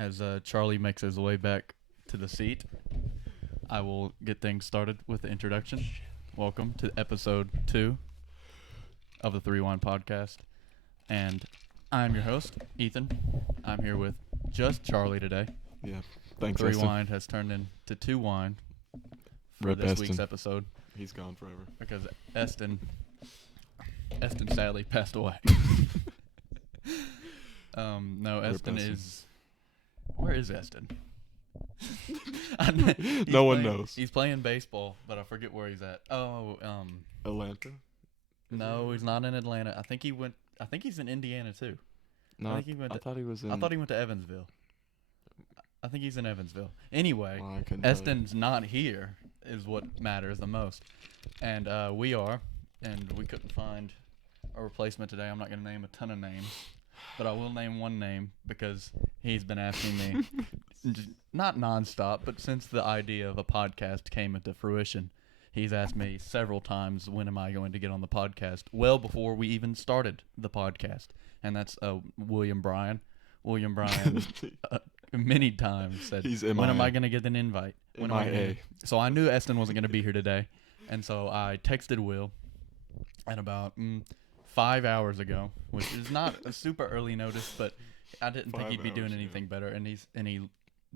As Charlie makes his way back to the seat, I will get things started with the introduction. Welcome to episode 2 of the Threewind podcast. And I'm your host, Ethan. I'm here with just Charlie today. Yeah, thanks, Threewind has turned into two wine for Rip this Eston. week's episode He's gone forever. because Eston sadly passed away. No, Rip Eston Eston. is... Where is Eston? No one knows. He's playing baseball, but I forget where he's at. Atlanta? No, he's not in Atlanta. I think he's in Indiana too. No, I think thought he was in. I thought he went to Evansville. I think he's in Evansville. Anyway, Well, I couldn't tell you. Eston's not here is what matters the most. And we are, and we couldn't find a replacement today. I'm not going to name a ton of names, but I will name one name because he's been asking me, not nonstop, but since the idea of a podcast came into fruition, he's asked me several times, when am I going to get on the podcast? Well before we even started the podcast. And that's William Bryan. William Bryan many times said, He's when am MIA. I going to get an invite? When am I MIA. So I knew Eston wasn't going to be here today. And so I texted Will at about 5 hours ago, which is not a super early notice, but I didn't think 5 he'd be doing hours, anything better. And he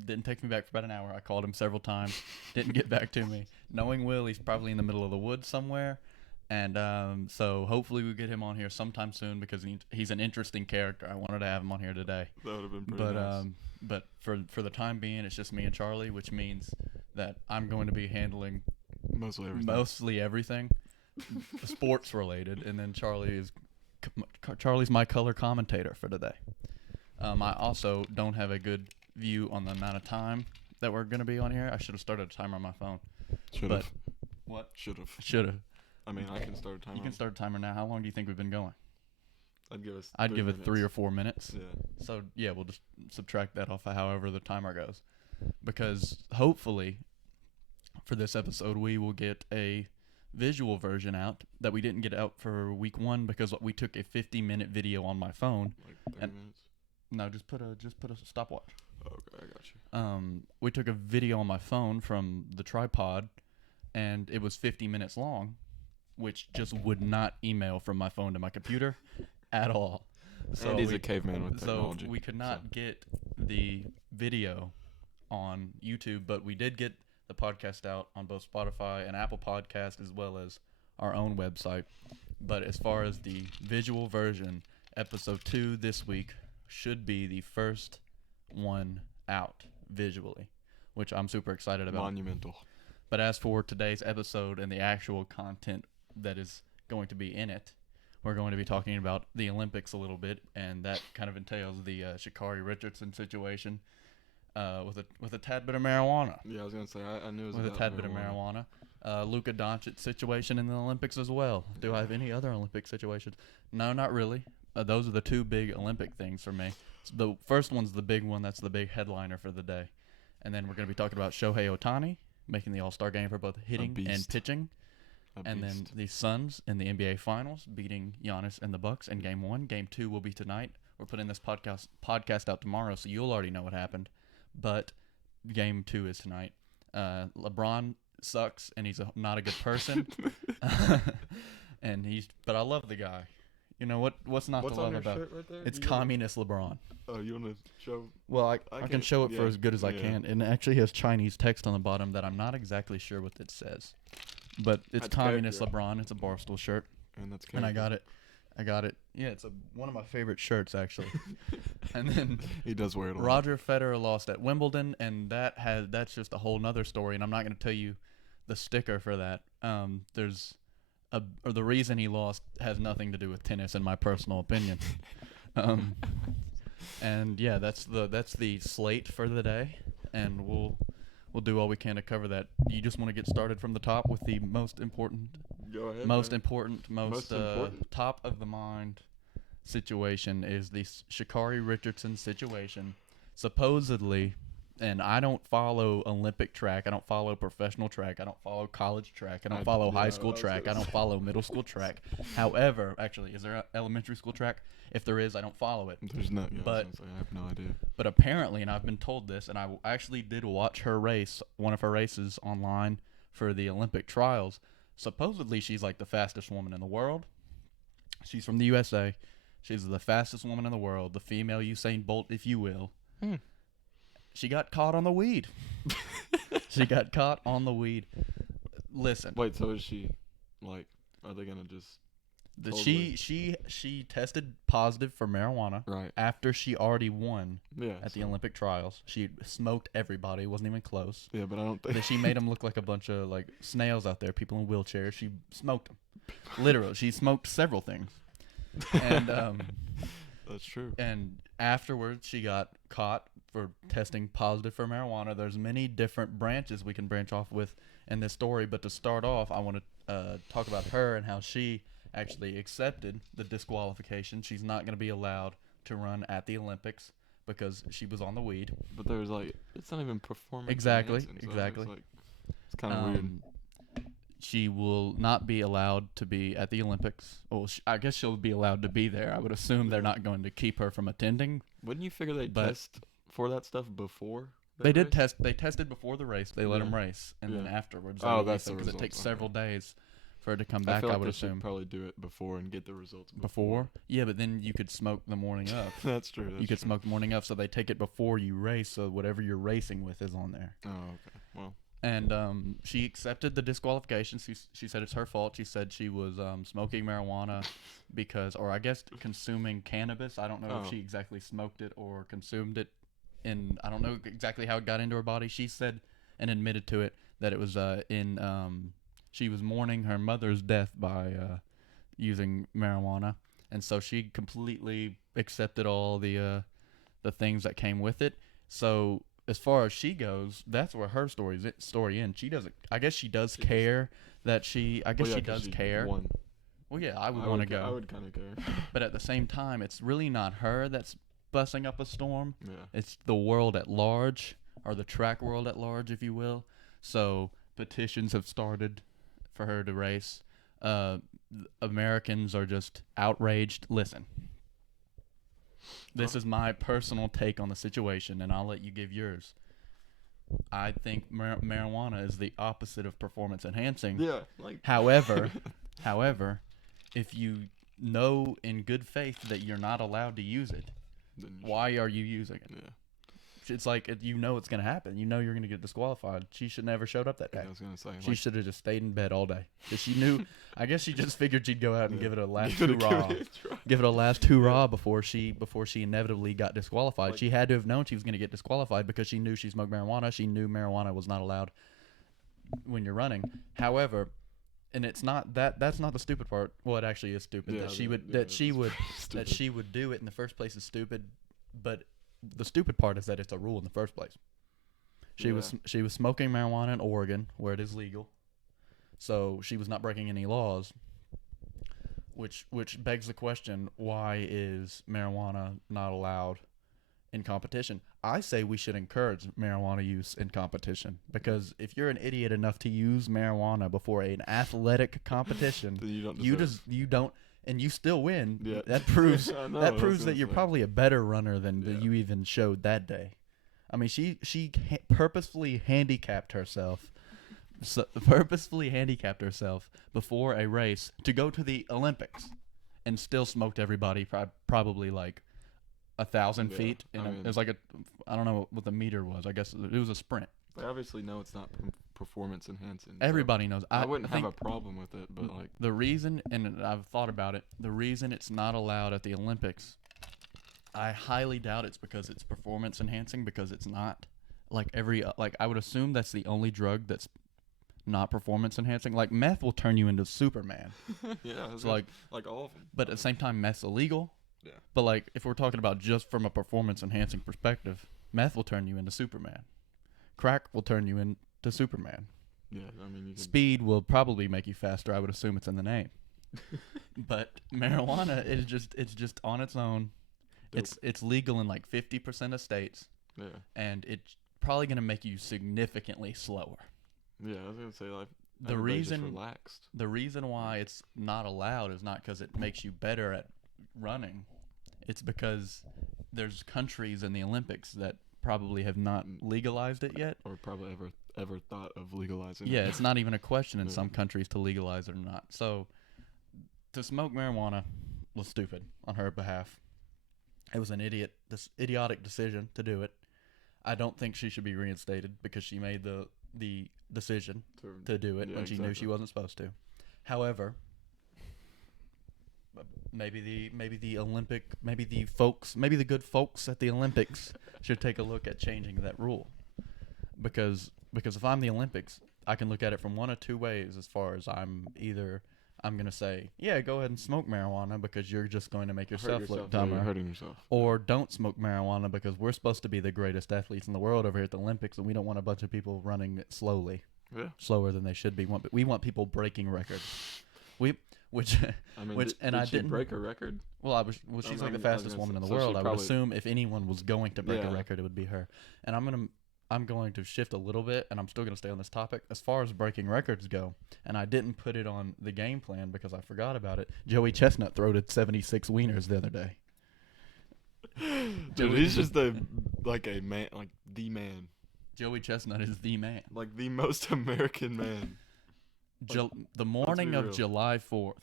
didn't text me back for about an hour. I called him several times, didn't get back to me. Knowing Will, he's probably in the middle of the woods somewhere. And so hopefully we get him on here sometime soon because he's an interesting character. I wanted to have him on here today. That would have been pretty nice. But for the time being, it's just me and Charlie, which means that I'm going to be handling Mostly everything. sports related, and then Charlie's my color commentator for today. I also don't have a good view on the amount of time that we're going to be on here. I should have started a timer on my phone. Should have. What? Should have. Should have. I mean, I can start a timer. You can start a timer now. How long do you think we've been going? I'd give it 3 or 4 minutes. Yeah. So, yeah, we'll just subtract that off of however the timer goes. Because hopefully, for this episode, we will get a visual version out that we didn't get out for week 1 because we took a 50-minute video on my phone. Like 30 minutes? No, just put a stopwatch. Okay, I got you. We took a video on my phone from the tripod, and it was 50 minutes long, which just would not email from my phone to my computer at all. So And he's a caveman with So technology. we could not get the video on YouTube, but we did get the podcast out on both Spotify and Apple Podcasts as well as our own website. But as far as the visual version, episode 2 this week should be the first one out visually, which I'm super excited about. Monumental. But as for today's episode and the actual content that is going to be in it, we're going to be talking about the Olympics a little bit, and that kind of entails the Sha'Carri Richardson situation with a tad bit of marijuana. Yeah, I was going to say, I knew it was With a about tad bit of marijuana. Luka Doncic situation in the Olympics as well. Do I have any other Olympic situations? No, not really. Those are the two big Olympic things for me. The first one's the big one. That's the big headliner for the day. And then we're going to be talking about Shohei Ohtani making the All-Star game for both hitting and pitching. And then the Suns in the NBA Finals beating Giannis and the Bucks in Game 1. Game 2 will be tonight. We're putting this podcast out tomorrow, so you'll already know what happened. But Game 2 is tonight. LeBron sucks, and he's not a good person. But I love the guy. You know what's not What's to on love your about? shirt right there? It's communist LeBron. Oh, you want to show? Well, I can can- show it for yeah, as good as I yeah. can. And it actually has Chinese text on the bottom that I'm not exactly sure what it says. But it's That's communist character. LeBron. It's a Barstool shirt. And that's And I got it. Yeah, it's one of my favorite shirts, actually. And then He does wear it a lot. Roger Federer lost at Wimbledon, and that's just a whole nother story, and I'm not going to tell you the sticker for that. The reason he lost has nothing to do with tennis, in my personal opinion. And yeah, that's the slate for the day, and we'll do all we can to cover that. You just want to get started from the top with the most important, Go ahead. most man. important, Most important. top of the mind situation is the Sha'Carri Richardson situation. Supposedly, And I don't follow Olympic track. I don't follow professional track. I don't follow college track. I don't follow high school track. I don't follow middle school track. However, actually, is there an elementary school track? If there is, I don't follow it. There's not. Yeah, But I have no idea. But apparently, and I've been told this, and I actually did watch her race, one of her races online for the Olympic trials. Supposedly, she's like the fastest woman in the world. She's from the USA. She's the fastest woman in the world, the female Usain Bolt, if you will. She got caught on the weed. She got caught on the weed. Listen. Wait, so is she, like, are they going to just... She tested positive for marijuana after she already won at the Olympic trials. She smoked everybody. It wasn't even close. Yeah, but I don't think... She made them look like a bunch of like snails out there, people in wheelchairs. She smoked them. Literally, she smoked several things. And that's true. And afterwards, she got caught for testing positive for marijuana. There's many different branches we can branch off with in this story, but to start off, I want to talk about her and how she actually accepted the disqualification. She's not going to be allowed to run at the Olympics because she was on the weed. But there's like, it's not even performance. Exactly. It's kind of weird. She will not be allowed to be at the Olympics. Well, I guess she'll be allowed to be there. I would assume they're not going to keep her from attending. Wouldn't you figure they test for that stuff before? They did test. They tested before the race. They let them race, and then afterwards. That's the because result. it takes several days for her to come back. I would assume probably do it before and get the results before. Yeah, but then you could smoke the morning of. That's true. You could smoke the morning of, so they take it before you race, so whatever you're racing with is on there. Oh, okay. Well. And she accepted the disqualification. She said it's her fault. She said she was smoking marijuana because, or I guess consuming cannabis. I don't know if she exactly smoked it or consumed it. And I don't know exactly how it got into her body. She said and admitted to it that it was she was mourning her mother's death by using marijuana, and so she completely accepted all the things that came with it. So as far as she goes, that's where her story ends. She doesn't. I guess she does care that she. I guess she does care. Won. Well, yeah, I would want to go. I would kind of care. But at the same time, it's really not her that's busting up a storm. Yeah. It's the world at large, or the track world at large, if you will. So petitions have started for her to race. Americans are just outraged. Listen, this is my personal take on the situation, and I'll let you give yours. I think marijuana is the opposite of performance enhancing. Yeah. However, if you know in good faith that you're not allowed to use it, why are you using it? Yeah. It's like you know it's going to happen. You know you're going to get disqualified. She should never showed up that day. I was going to say. She should have just stayed in bed all day. Because she knew, I guess she just figured she'd go out and give it a last hoorah. Give it a last hoorah before she inevitably got disqualified. She had to have known she was going to get disqualified because she knew she smoked marijuana. She knew marijuana was not allowed when you're running. However, and it's not that's not the stupid part. Well, it actually is stupid that she would do it in the first place is stupid, but the stupid part is that it's a rule in the first place. She was smoking marijuana in Oregon where it is legal, so she was not breaking any laws. Which begs the question: why is marijuana not allowed in competition? I say we should encourage marijuana use in competition, because if you're an idiot enough to use marijuana before an athletic competition, you don't. And you still win. Yeah. That proves that you're probably a better runner than you even showed that day. I mean, she purposefully handicapped herself before a race to go to the Olympics, and still smoked everybody probably like 1,000 feet. It was like I don't know what the meter was. I guess it was a sprint. They obviously know it's not performance enhancing. Everybody knows. I wouldn't have a problem with it, but like the reason, and I've thought about it, the reason it's not allowed at the Olympics, I highly doubt it's because it's performance enhancing, because it's not. Like I would assume that's the only drug that's not performance enhancing. Like meth will turn you into Superman. Yeah, so like all of them. But at the same time, meth's illegal. Yeah. But like if we're talking about just from a performance enhancing perspective, meth will turn you into Superman. Crack will turn you into Superman. Yeah, I mean, speed will probably make you faster. I would assume it's in the name. But marijuana is just on its own. Dope. It's legal in like 50% of states. Yeah. And it probably going to make you significantly slower. Yeah, I was gonna say like The everybody's just reason relaxed. the reason why it's not allowed is not because it makes you better at running. It's because there's countries in the Olympics that probably have not legalized it yet. Or probably ever thought of legalizing. Yeah, it. it's not even a question in Yeah. some countries to legalize it or not. So to smoke marijuana was stupid on her behalf. It was an idiotic decision to do it. I don't think she should be reinstated because she made the decision to do it Yeah, when she knew she wasn't supposed to. However, maybe the good folks at the Olympics should take a look at changing that rule. Because if I'm the Olympics, I can look at it from one of two ways as far as I'm going to say, yeah, go ahead and smoke marijuana because you're just going to make yourself look Yeah, dumber. you're hurting yourself. Or don't smoke marijuana because we're supposed to be the greatest athletes in the world over here at the Olympics, and we don't want a bunch of people running slowly, Yeah. slower than they should be. We want people breaking records. I mean, did she didn't break a record? Well, she's like the fastest woman in the world. I would assume if anyone was going to break a record, it would be her. And I'm going to shift a little bit, and I'm still going to stay on this topic. As far as breaking records go, and I didn't put it on the game plan because I forgot about it, Joey Chestnut throwed 76 wieners the other day. Dude, he's just the man. Joey Chestnut is the man. Like the most American man. The morning of real. July 4th,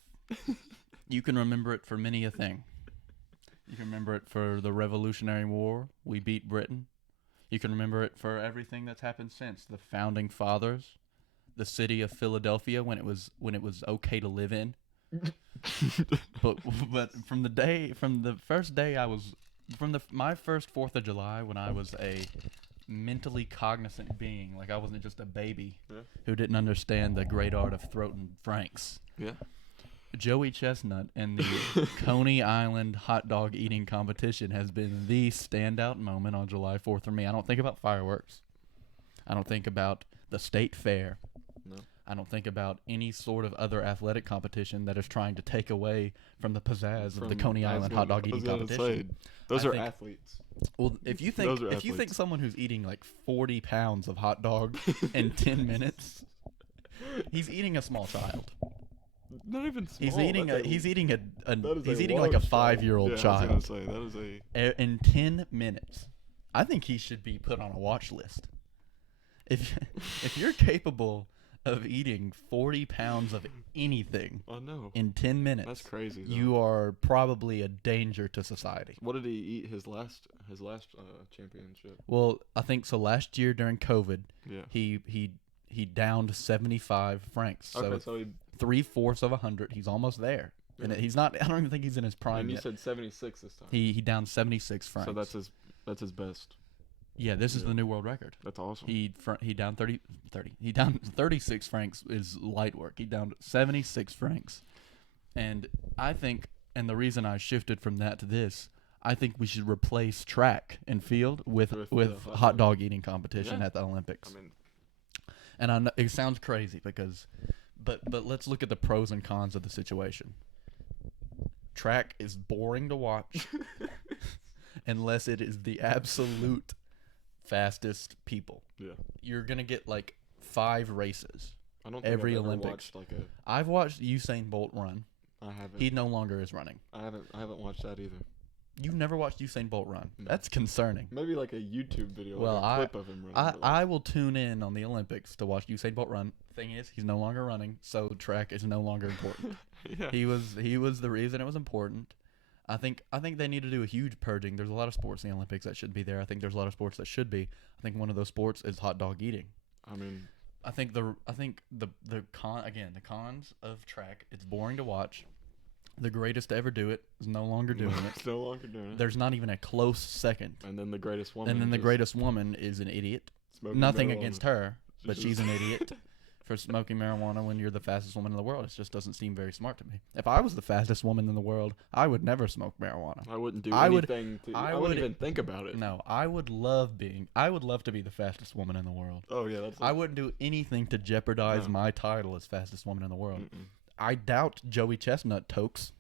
you can remember it for many a thing. You can remember it for the Revolutionary War. We beat Britain. You can remember it for everything that's happened since. The Founding Fathers, the city of Philadelphia when it was okay to live in. but my first 4th of July when I was a mentally cognizant being, like I wasn't just a baby who didn't understand the great art of throating Franks. Yeah. Joey Chestnut and the Coney Island hot dog eating competition has been the standout moment on July 4th for me. I don't think about fireworks. I don't think about the state fair. No. I don't think about any sort of other athletic competition that is trying to take away from the pizzazz of the Coney Island hot dog eating competition. Those are athletes. Well, if you think someone who's eating like 40 pounds of hot dog in 10 minutes, he's eating a small child. Not even small. He's eating like a 5-year-old I child. was gonna say, that is In 10 minutes. I think he should be put on a watch list. If you're capable of eating 40 pounds of anything in 10 minutes, that's crazy. Though. You are probably a danger to society. What did he eat his last championship? Well, I think so. Last year during COVID, Yeah. he downed 75 francs. So, so he 3/4 of 100. He's almost there. Yeah. And he's not. I don't even think he's in his prime And you yet. said 76 this time. He downed 76 francs. So that's his best. Yeah, this is the new world record. That's awesome. He downed 30. He downed 36 francs is light work. He downed 76 francs. And I think, and the reason I shifted from that to this, I think we should replace track and field with hot dog eating competition at the Olympics. I mean, and I know, it sounds crazy because, but let's look at the pros and cons of the situation. Track is boring to watch unless it is the absolute fastest people. Yeah. You're gonna get like 5 races. I don't think every I've ever Olympics. watched I've watched Usain Bolt run. I haven't. He no longer is running. I haven't watched that either. You've never watched Usain Bolt run? No. That's concerning. Maybe like a YouTube video, Well, like a clip of him running. I will tune in on the Olympics to watch Usain Bolt run. Thing is, he's no longer running, so track is no longer important. Yeah. He was the reason it was important. I think they need to do a huge purging. There's a lot of sports in the Olympics that should be there. I think there's a lot of sports that should be. I think one of those sports is hot dog eating. I mean, I think the cons of track, it's boring to watch. The greatest to ever do it is no longer doing it. It's no longer doing it. There's not even a close second. And then the greatest woman. And then the greatest woman is an idiot. Nothing against her, but she's an idiot for smoking marijuana when you're the fastest woman in the world. It just doesn't seem very smart to me. If I was the fastest woman in the world, I would never smoke marijuana. I wouldn't do anything. I wouldn't even think about it. No, I would love to be the fastest woman in the world. Oh yeah, that's. I wouldn't do anything to jeopardize my title as fastest woman in the world. I doubt Joey Chestnut tokes.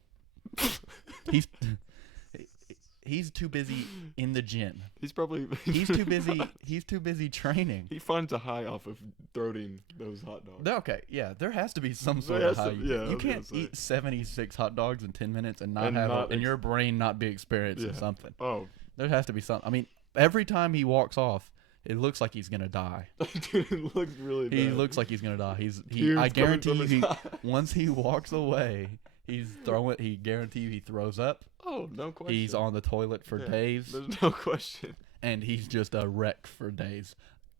he's too busy in the gym. He's probably He's too busy. He's too busy training. He finds a high off of throwing those hot dogs. Okay, yeah, there has to be some There sort of has high. to- yeah, I You was can't gonna say. eat 76 hot dogs in 10 minutes and not And have not and your brain not be experiencing Yeah. something. Oh, There has to be something. I mean, every time he walks off, it looks like he's gonna die. dude, it looks really bad. He looks like he's gonna die. Tears I coming guarantee from you, his he, eyes. once he walks away, he's throwing. He guarantee you he throws up. Oh, no question. He's on the toilet for Yeah, days, There's no question. and he's just a wreck for days.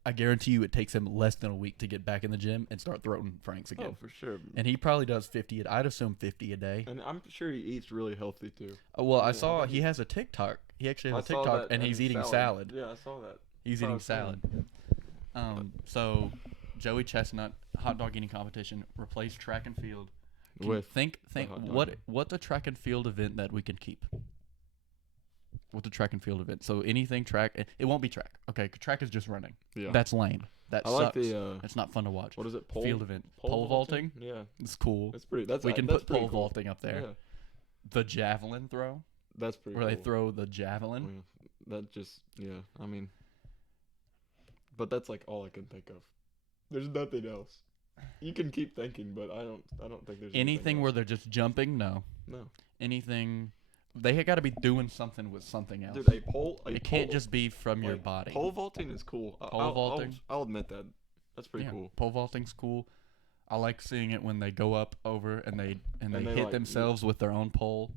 I guarantee you, it takes him less than a week to get back in the gym and start throwing franks again. Oh, for sure. And he probably does 50. I'd assume 50 a day. And I'm sure he eats really healthy too. Well, I Yeah, saw I think he has a TikTok. He actually has a I saw TikTok, that, and he's eating salad. Yeah, I saw that. He's That's what I eating was saying. salad. So Joey Chestnut hot dog eating competition replace track and field. Can you With think hot dog. what's a track and field event that we can keep? What's a track and field event? So anything track, it won't be track. Okay, track is just running. Yeah. That's lame. That I sucks. like the It's not fun to watch. what is it? Pole Field event. Pole vaulting. Yeah, It's cool. that's pretty. That's We can that's put pretty pole cool. vaulting up there. Yeah, The javelin throw, that's pretty. where they cool. throw the javelin. Yeah, that just I mean, but that's like all I can think of. There's nothing else. You can keep thinking, but I don't think there's Anything else. where they're just jumping, no. No, Anything, they got to be doing something with something else. dude, It can't just be from your like, body. pole vaulting is cool. Pole vaulting? I'll admit that. That's pretty Yeah, cool. Pole vaulting's cool. I like seeing it when they go up over and they they, hit like, themselves with their own pole,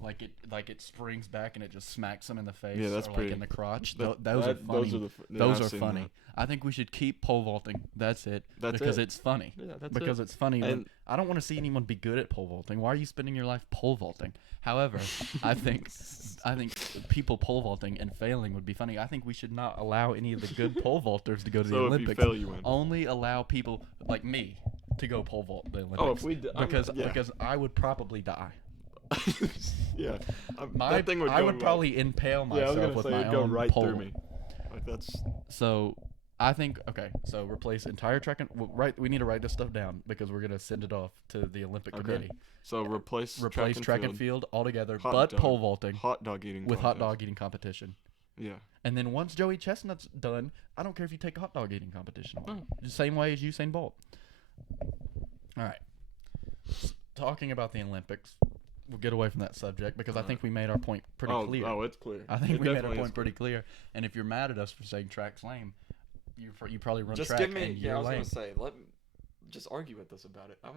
like it springs back and it just smacks them in the face Yeah, that's or pretty- like in the crotch. That- Those are funny. Those I've are seen funny. that. I think we should keep pole vaulting. That's it. That's because it. it's funny. Yeah, that's Because it. it's funny. And- I don't want to see anyone be good at pole vaulting. Why are you spending your life pole vaulting? However, I think people pole vaulting and failing would be funny. I think we should not allow any of the good pole vaulters to go to the So if you Olympics. fail, you win. Only allow people like me to go pole vault the Olympics. Oh, if we because I would probably die. yeah, My that thing would I go would right- probably impale Yeah, I was myself gonna with say my it'd go own right pole. through me. Like that's So I think so replace entire track and we need to write this stuff down because we're gonna send it off to the Olympic Okay. committee. so replace Track and field altogether, Hot but dog. pole vaulting hot dog eating with hot contest. dog eating competition. Yeah, And then once Joey Chestnut's done, I don't care if you take a hot dog eating competition on. No. The same way as Usain Bolt. All right. Talking about the Olympics, we'll get away from that subject because I think we made our point pretty clear. Oh, it's clear. I think It we made our definitely point is pretty clear. And if you're mad at us for saying track's lame, you probably run Just track give me. and Yeah, you're I was lame. gonna say just argue with us about it. I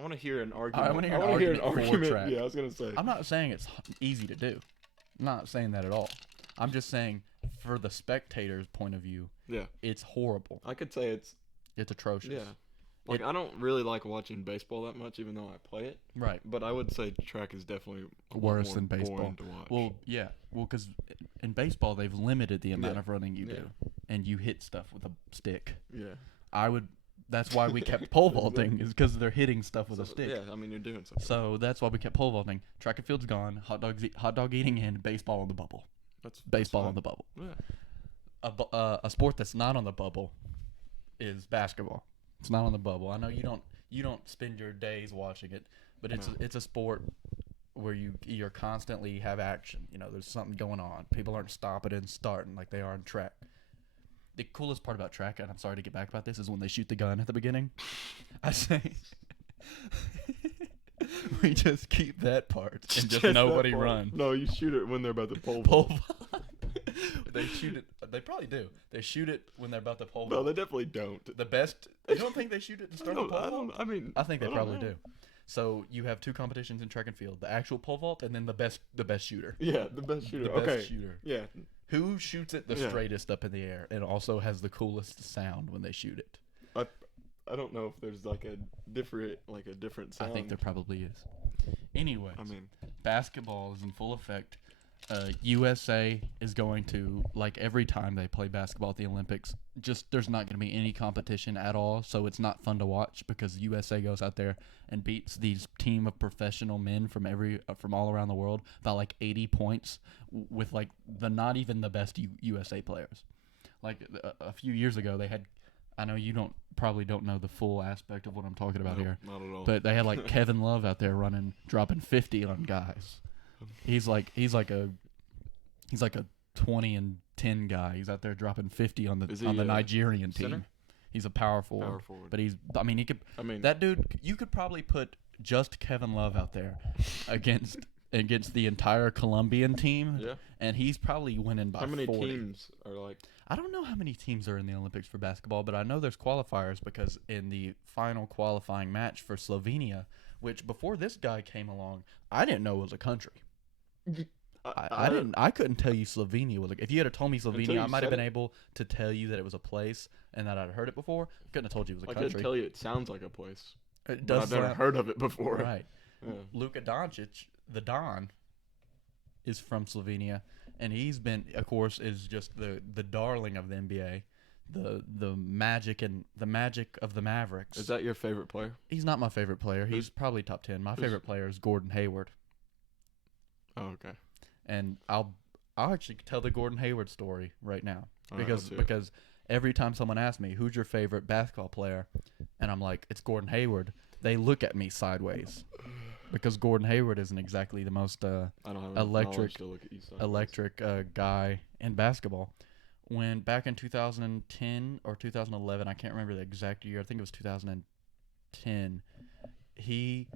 want to hear an I argument. wanna hear an wanna argument for track. Yeah, I was gonna say. I'm not saying it's easy to do. I'm not saying that at all. I'm just saying for the spectator's point of view, Yeah, it's horrible. I could say it's It's atrocious. yeah. Like I don't really like watching baseball that much, even though I play it. Right. But I would say track is definitely a lot Worse more than baseball. boring to watch. Well, yeah. Well, because in baseball they've limited the amount Yeah. of running you Yeah. do, and you hit stuff with a stick. yeah. That's why we kept pole vaulting, is because they're hitting stuff with a So, stick. Yeah, I mean you're doing something. So that's why we kept pole vaulting. Track and field's gone. Hot dog eating and baseball on the bubble. That's Baseball on fine. the bubble. Yeah. A sport that's not on the bubble is basketball. It's not on the bubble. I know you don't spend your days watching it, but it's a sport where you're constantly have action. You know, there's something going on. People aren't stopping and starting like they are in track. The coolest part about track, and I'm sorry to get back about this, is when they shoot the gun at the beginning. I say we just keep that part and just that nobody part. run. No, you shoot it when they're about to pole Pole vault. vault. They shoot it. They probably do. They shoot it when they're about to pole No, vault. they definitely don't. The best. You don't think they shoot it to start the pole vault? I mean, I think they don't probably know. do. So you have two competitions in track and field: the actual pole vault and then the best shooter. Yeah, the best shooter. The Okay. best shooter. Yeah. Who shoots it the Yeah. straightest up in the air and also has the coolest sound when they shoot it? I don't know if there's like a different sound. I think there probably is. Anyways, I mean, basketball is in full effect. USA is going to, like every time they play basketball at the Olympics, there's not going to be any competition at all, so it's not fun to watch because USA goes out there and beats these team of professional men from all around the world by like 80 points with like not even the best USA players. Like a few years ago, they had. I know you probably don't know the full aspect of what I'm talking about no, here, not at all. but they had like Kevin Love out there dropping 50 on guys. He's like a He's like a 20-10 guy. He's out there dropping 50 on Is the he, Nigerian team. center? He's a power forward. Power forward. But he could. I mean, That dude, you could probably put just Kevin Love out there against the entire Colombian team, yeah. and he's probably winning by 40. How many teams are like? I don't know how many teams are in the Olympics for basketball, but I know there's qualifiers because in the final qualifying match for Slovenia, which before this guy came along, I didn't know was a country. I couldn't tell you Slovenia was like. If you had told me Slovenia, I might have been able to tell you that it was a place and that I'd heard it before. Couldn't have told you it was a country. I could tell you it sounds like a place. It But does. I've never heard of it before. Right. Yeah. Luka Doncic, the Don, is from Slovenia, and he's been, of course, is just the darling of the NBA, the magic of the Mavericks. Is that your favorite player? He's not my favorite player. He's probably top 10. My favorite player is Gordon Hayward. Oh, okay. And I'll actually tell the Gordon Hayward story right now All right, because every time someone asks me who's your favorite basketball player, and I'm like, it's Gordon Hayward, they look at me sideways because Gordon Hayward isn't exactly the most I don't have electric guy in basketball. When back in 2010 or 2011, I can't remember the exact year. I think it was 2010. He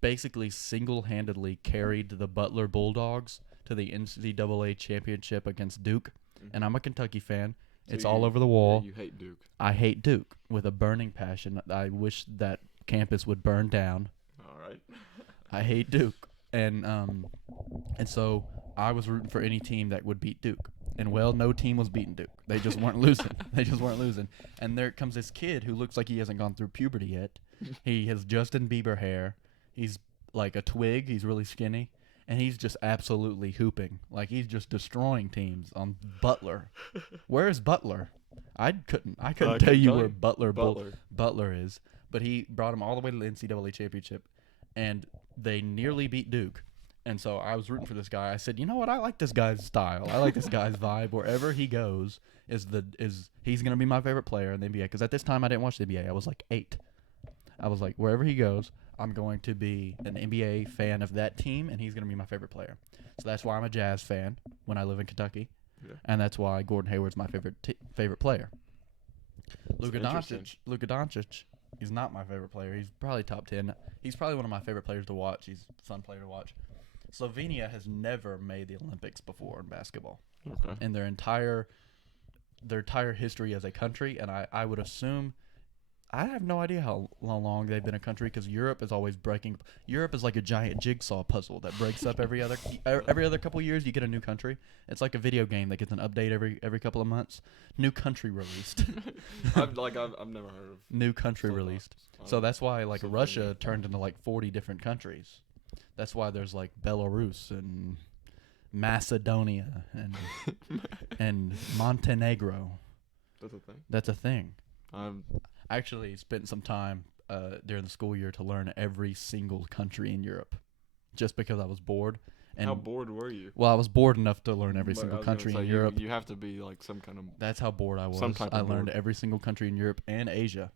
basically single-handedly carried the Butler Bulldogs to the NCAA championship against Duke. Mm-hmm. And I'm a Kentucky fan. So it's all over the wall. Yeah, you hate Duke. I hate Duke with a burning passion. I wish that campus would burn down. All right. I hate Duke. And so I was rooting for any team that would beat Duke. And, well, no team was beating Duke. They just weren't losing. And there comes this kid who looks like he hasn't gone through puberty yet. He has Justin Bieber hair. He's like a twig. He's really skinny. And he's just absolutely hooping. Like, he's just destroying teams on Butler. Where is Butler? I couldn't tell you where Butler is. But he brought him all the way to the NCAA championship. And they nearly beat Duke. And so I was rooting for this guy. I said, you know what? I like this guy's style. I like this guy's vibe. Wherever he goes, he's going to be my favorite player in the NBA. Because at this time, I didn't watch the NBA. I was like 8. I was like, wherever he goes, I'm going to be an NBA fan of that team, and he's going to be my favorite player. So that's why I'm a Jazz fan when I live in Kentucky. Yeah. And that's why Gordon Hayward's my favorite player. Luka Doncic, he's not my favorite player. He's probably top 10. He's probably one of my favorite players to watch. He's a fun player to watch. Slovenia has never made the Olympics before in basketball. Okay. In their entire history as a country, and I would assume, I have no idea how long they've been a country because Europe is always breaking. Europe is like a giant jigsaw puzzle that breaks up every other couple years. You get a new country. It's like a video game that gets an update every couple of months. New country released. I've never heard of new country released. So that's why like Russia turned into like 40 different countries. That's why there's like Belarus and Macedonia and Montenegro. That's a thing. That's a thing. I actually spent some time during the school year to learn every single country in Europe, just because I was bored. And how bored were you? Well, I was bored enough to learn every single country in Europe. You have to be like some kind of. That's how bored I was. I learned every single country in Europe and Asia,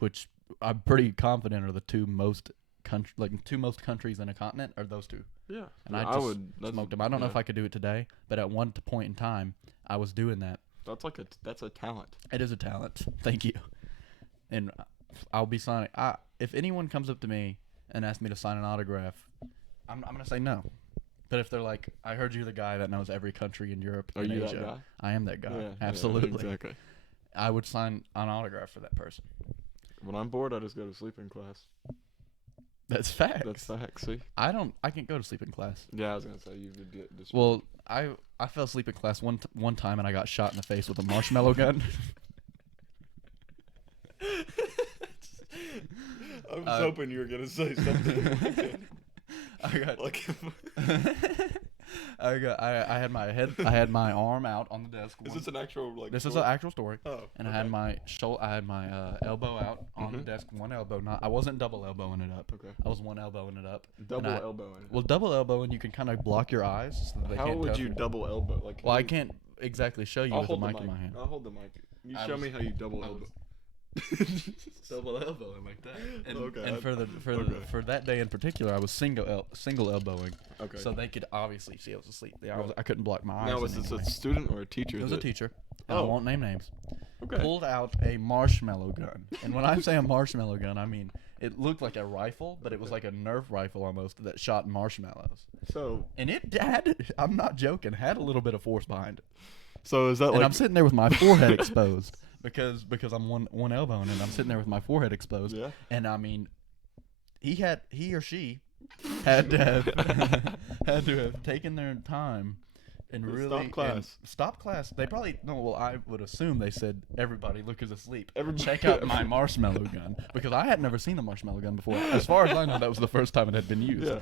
which I'm pretty confident are the two most countries in a continent are those two. Yeah, and I just smoked them. I don't know if I could do it today, but at one point in time, I was doing that. That's a talent. It is a talent. Thank you. And I'll be signing. If anyone comes up to me and asks me to sign an autograph, I'm gonna say no. But if they're like, I heard you're the guy that knows every country in Europe and Asia. That guy? I am that guy. Yeah, absolutely. Yeah, exactly. I would sign an autograph for that person. When I'm bored, I just go to sleeping class. That's facts. That's facts. See, I can't go to sleep in class. Yeah, I was gonna say you would get distracted. Well, I fell asleep in class one time and I got shot in the face with a marshmallow gun. I was hoping you were gonna say something. I had my arm out on the desk. Is this an actual This is an actual story. Oh. And okay. I had my elbow out on the desk, one elbow. I wasn't double elbowing it up. Okay. I was one elbowing it up. Double elbowing. Well, double elbowing, you can kind of block your eyes. So how would you double elbow? Well, I can't exactly show you with the mic in my hand. I'll hold the mic. You show me how you double elbow. Double elbowing like that. And, Okay, and okay. for that day in particular, I was single elbowing. Okay. So they could obviously see I was asleep. I couldn't block my eyes. Now, was this a student or a teacher? It was a teacher. And Oh. I won't name names. Okay. Pulled out a marshmallow gun. And when I say a marshmallow gun, I mean it looked like a rifle, but it was like a Nerf rifle almost that shot marshmallows. So. And it had, I'm not joking, had a little bit of force behind it. So is that And like? I'm sitting there with my forehead exposed because I'm one elbowing and I'm sitting there with my forehead exposed. Yeah. And I mean, he or she had to have taken their time and To really stop class. Stop class. They probably no. Well, I would assume they said, "Everybody, Luka's asleep. Everybody- Check out my marshmallow gun," because I had never seen the marshmallow gun before. As far as I know, that was the first time it had been used. Yeah.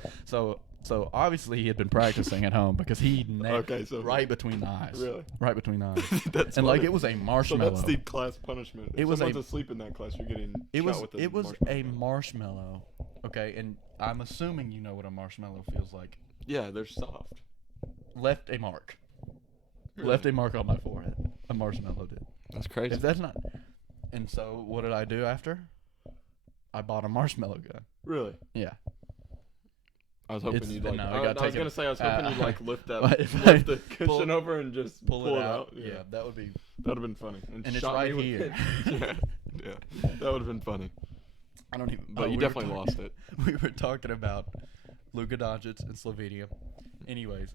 So obviously he had been practicing at home because he nailed Okay, so- right between the eyes. Really? Right between the eyes. That's And like funny. it was a So marshmallow. that's the class punishment. If It was someone's a- asleep in that class, you're getting It was shot with it was marshmallow a gun. marshmallow. Okay, and I'm assuming you know what a marshmallow feels like. Yeah, they're soft. Left a mark. Really? Left a mark on my forehead. A marshmallow did. That's crazy. If that's not. And so what did I do after? I bought a marshmallow gun. Really? Yeah. I was hoping It's- you'd like. no, you I gotta was take gonna it- say I was hoping you'd like lift if lift I the cushion over and just Pull it out. Yeah. Yeah, that would be. That'd have been funny. And it's shot right me with here. it. yeah, that would have been funny. I don't even. But you we were definitely talking- lost it. We were talking about Luka Doncic and Slovenia. Anyways,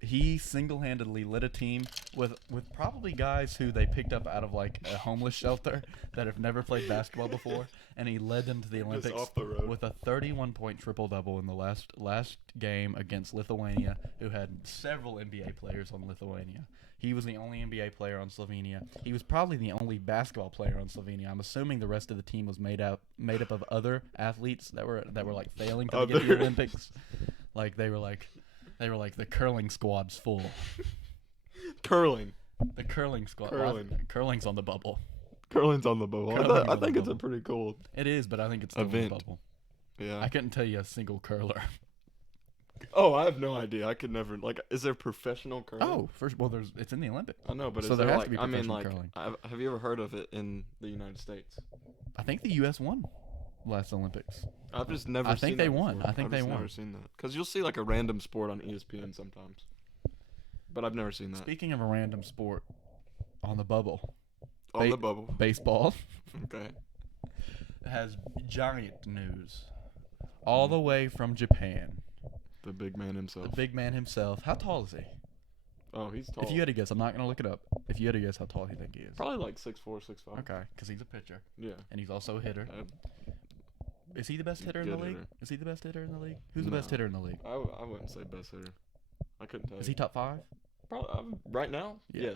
he single-handedly led a team with probably guys who they picked up out of like a homeless shelter that have never played basketball before, and he led them to the Olympics off the road. with a 31-point triple-double in the last game against Lithuania, who had several NBA players on Lithuania. He was the only NBA player on Slovenia. He was probably the only basketball player on Slovenia. I'm assuming the rest of the team was made up of other athletes that were like failing to get to the Olympics. Like they were like the curling squad's full. Curling. The curling squad. Curling. Curling's on the bubble. Curling's on the bubble. Curling's I on the think it's a bubble. pretty cool It is, but I think it's still on the event. bubble. Yeah. I couldn't tell you a single curler. Oh, I have no idea. I could never like. Is there professional curling? Oh, it's in the Olympics. I know, but So is there there has to like? be I mean, professional like, curling. have you ever heard of it in the United States? I think the U.S. won last Olympics. I've just never. I think seen they that won. before. I think I've they just won. Never seen that because you'll see like a random sport on ESPN sometimes, but I've never seen that Speaking of a random sport, on the bubble, on the bubble. baseball Okay. has giant news, all the way from Japan. The big man himself. The big man himself. How tall is he? Oh, he's tall. If you had to guess, I'm not gonna look it up. If you had to guess how tall you think he is. Probably like 6'4", 6'5". Okay, because he's a pitcher Yeah. and he's also a hitter. I, Is he the best hitter in the Good league? hitter. Is he the best hitter in the league? Who's the No. best hitter in the league? I wouldn't say best hitter. I couldn't tell Is you. he top 5? Probably right now? Yeah.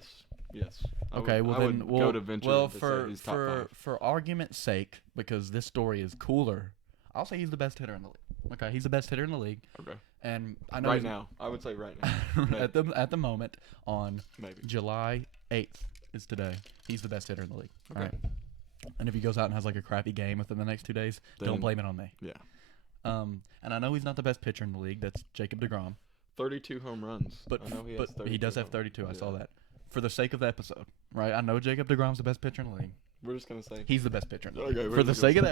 Yes. I Okay, would, well I then would we'll go to venture well to say for he's top five. for argument's sake, because this story is cooler, I'll say he's the best hitter in the league. Okay, he's the best hitter in the league, Okay. and I know Right he's- now, I would say right now. at the moment on Maybe. July 8th is today. He's the best hitter in the league. Okay. All right. And if he goes out and has like a crappy game within the next 2 days, don't Then- blame it on me. Yeah. And I know he's not the best pitcher in the league. That's Jacob deGrom. 32 home runs. But I know he, but has 32 he does have home- 32. I saw Yeah. that. For the sake of the episode, right? I know Jacob deGrom's the best pitcher in the league. We're just gonna say. He's the best pitcher in the Okay, league. we're For the just gonna sake of say-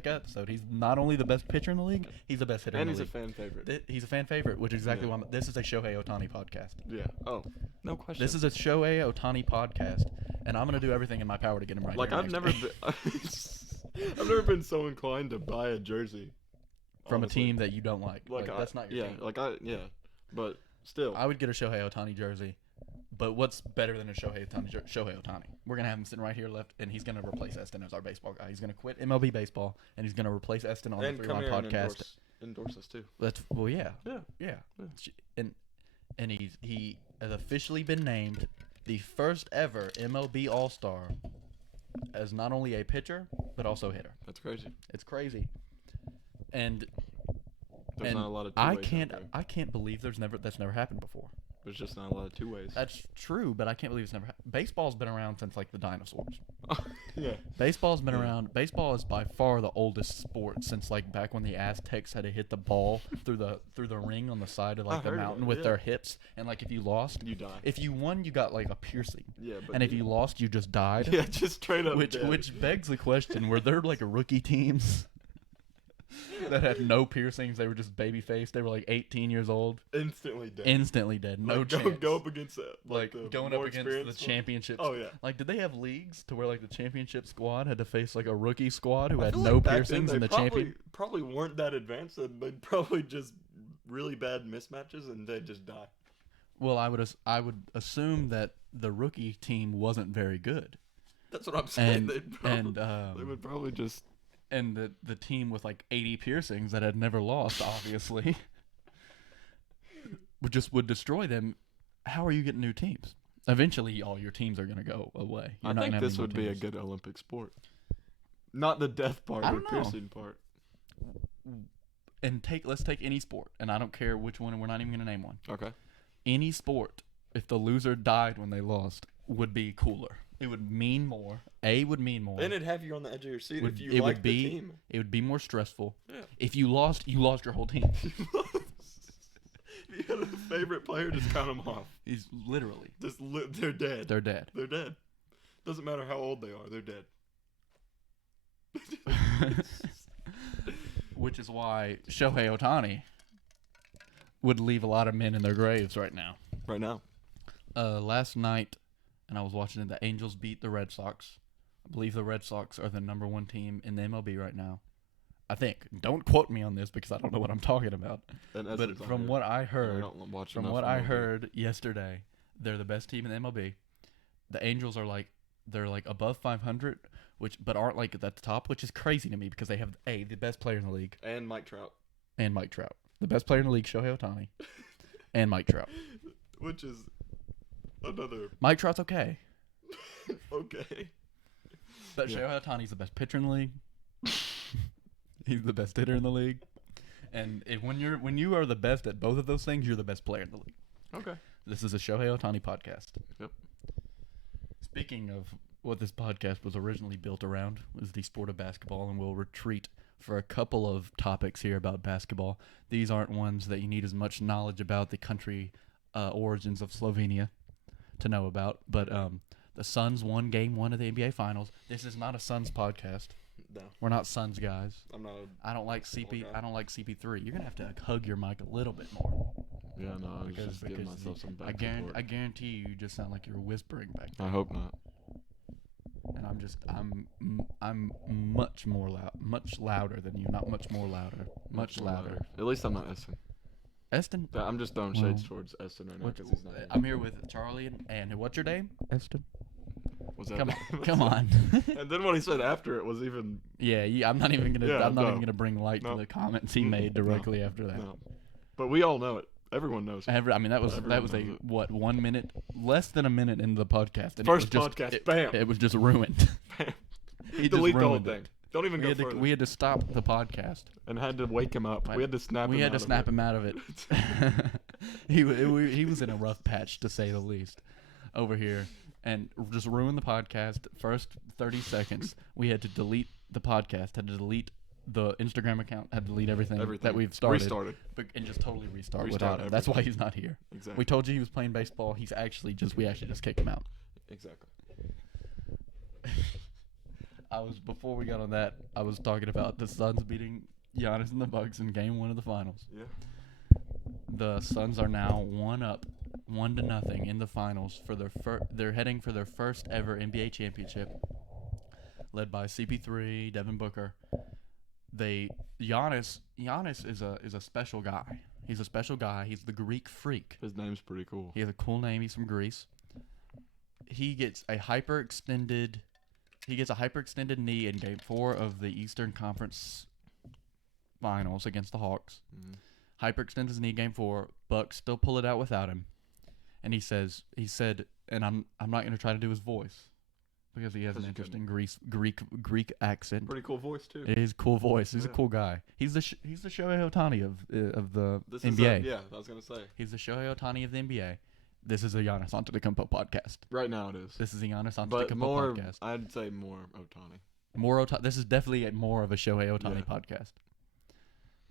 the episode, he's not only the best pitcher in the league, he's the best hitter And in the he's a league. fan favorite. He's a fan favorite, which is exactly Yeah. why this is a Shohei Ohtani podcast. Yeah. Oh, no question. This is a Shohei Ohtani podcast, and I'm gonna do everything in my power to get him right. like here I've next never week. been. I've never been so inclined to buy a jersey from honestly. a team that you don't like. Like, that's not your team. Yeah, but still. I would get a Shohei Ohtani jersey, but what's better than a Shohei Ohtani? We're gonna have him sitting right here left, and he's gonna replace Eston as our baseball guy. He's gonna quit MLB baseball, and he's gonna replace Eston on and the come Threewind here and podcast. endorse us too. That's well, yeah, Yeah. yeah. And he has officially been named the first ever MLB All-Star as not only a pitcher but also a hitter. That's crazy. It's crazy, and There's and not a lot of I two-ways out can't there. I can't believe that's never happened before. There's just not a lot of two ways. That's true, but I can't believe it's never. Baseball's been around since like the dinosaurs. Yeah. Baseball's been around. Baseball is by far the oldest sport since like back when the Aztecs had to hit the ball through the ring on the side of like the mountain with their hips, and like if you lost, You die. if you won, you got like a piercing. Yeah, but And if you lost, you just died. yeah, just straight up. Which begs the question: were there like rookie teams that had no piercings? They were just baby faced. They were like 18 years old. instantly dead. Instantly dead. No like, chance. Go up against it. Like the going more up against the championships. Oh yeah. Like, did they have leagues to where like the championship squad had to face like a rookie squad who I had feel no like back then piercings they and the champion? probably weren't that advanced. And they'd probably just really bad mismatches and they'd just die. Well, I would assume that the rookie team wasn't very good, That's what I'm saying. and They would probably just. and the team with like 80 piercings that had never lost, obviously, would destroy them. How are you getting new teams? Eventually, all your teams are going to go away. You're I not think gonna have this any more would be a teams. good Olympic sport. Not the death part, I the don't know. piercing part. And let's take any sport, and I don't care which one, and we're not even going to name one. Okay. Any sport, if the loser died when they lost, would be cooler. It would mean more. Would mean more. And it'd have you on the edge of your seat if you it like would the be team. It would be more stressful. Yeah. If you lost your whole team. If you had a favorite player, just count them off. He's literally. They're dead. They're dead. They're dead. Doesn't matter how old they are. They're dead. Which is why Shohei Ohtani would leave a lot of men in their graves right now. Right now. Last night, and I was watching it, the Angels beat the Red Sox. I believe the Red Sox are the #1 team in the MLB right now. I think. Don't quote me on this because I don't know what I'm talking about. But from what I heard, yesterday, they're the best team in the MLB. The Angels are they're above 500, but aren't like at the top, which is crazy to me because they have the best player in the league And Mike Trout. The best player in the league, Shohei Ohtani, and Mike Trout. Which is another. Mike Trout's okay, Okay. but Yeah. Shohei Ohtani's the best pitcher in the league. He's the best hitter in the league, and when you are the best at both of those things, you're the best player in the league. Okay. This is a Shohei Ohtani podcast. Yep. Speaking of what this podcast was originally built around, was the sport of basketball, and we'll retreat for a couple of topics here about basketball. These aren't ones that you need as much knowledge about the country origins of Slovenia to know about, but the Suns won Game 1 of the NBA Finals. This is not a Suns podcast. No. We're not Suns guys. I'm not. I don't like CP. guy. I don't like CP3. You're gonna have to hug your mic a little bit more. Yeah, no, I was just giving myself some back support. I guarantee you just sound like you're whispering back there. I hope not. And I'm much louder than you. Not much more louder. Much louder. At least I'm not Eston. Eston. I'm just throwing shades towards Eston right now because he's not here. I'm here with Charlie and what's your name? Eston. Was that Come on, come on. And then what he said after it was even. Yeah, I'm not even gonna. Yeah, I'm not no. even gonna bring light No. to the comments he made directly after that. No. But we all know it. Everyone knows it. I mean, that was Everyone a knows it. 1 minute, less than a minute into the podcast. And First it was just, podcast, bam. It was just ruined. Bam. He just Delete the whole ruined thing. it. Don't even go further. We had to stop the podcast. And had to wake him up. We had to snap him We had out to of snap it. him out of it. He was in a rough patch, to say the least, over here. And just ruined the podcast. First 30 seconds, we had to delete the podcast, had to delete the Instagram account, had to delete everything that we've started. Restarted. And just totally restart Restart without him. That's why he's not here. Exactly. We told you he was playing baseball. We actually just kicked him out. Exactly. Before we got on that, I was talking about the Suns beating Giannis and the Bucks in Game 1 of the Finals. Yeah. The Suns are now 1-0 in the Finals for they're heading for their first ever NBA championship, led by CP3, Devin Booker. Giannis is a special guy. He's a special guy. He's the Greek freak. His name's pretty cool. He has a cool name. He's from Greece. He gets a hyperextended knee in Game 4 of the Eastern Conference Finals against the Hawks. Mm-hmm. Hyperextends his knee Game 4. Bucks still pull it out without him. And he said, and I'm not going to try to do his voice because he has an interesting Greek accent. Pretty cool voice too. It is a cool voice. He's a cool guy. He's the Shohei Ohtani of the NBA. Yeah, I was gonna say. He's the Shohei Ohtani of the NBA. This is a Giannis Antetokounmpo podcast. Right now it is. This is a Giannis But Antetokounmpo more, podcast. I'd say more Ohtani. More Ohtani. This is definitely more of a Shohei Ohtani Yeah. podcast.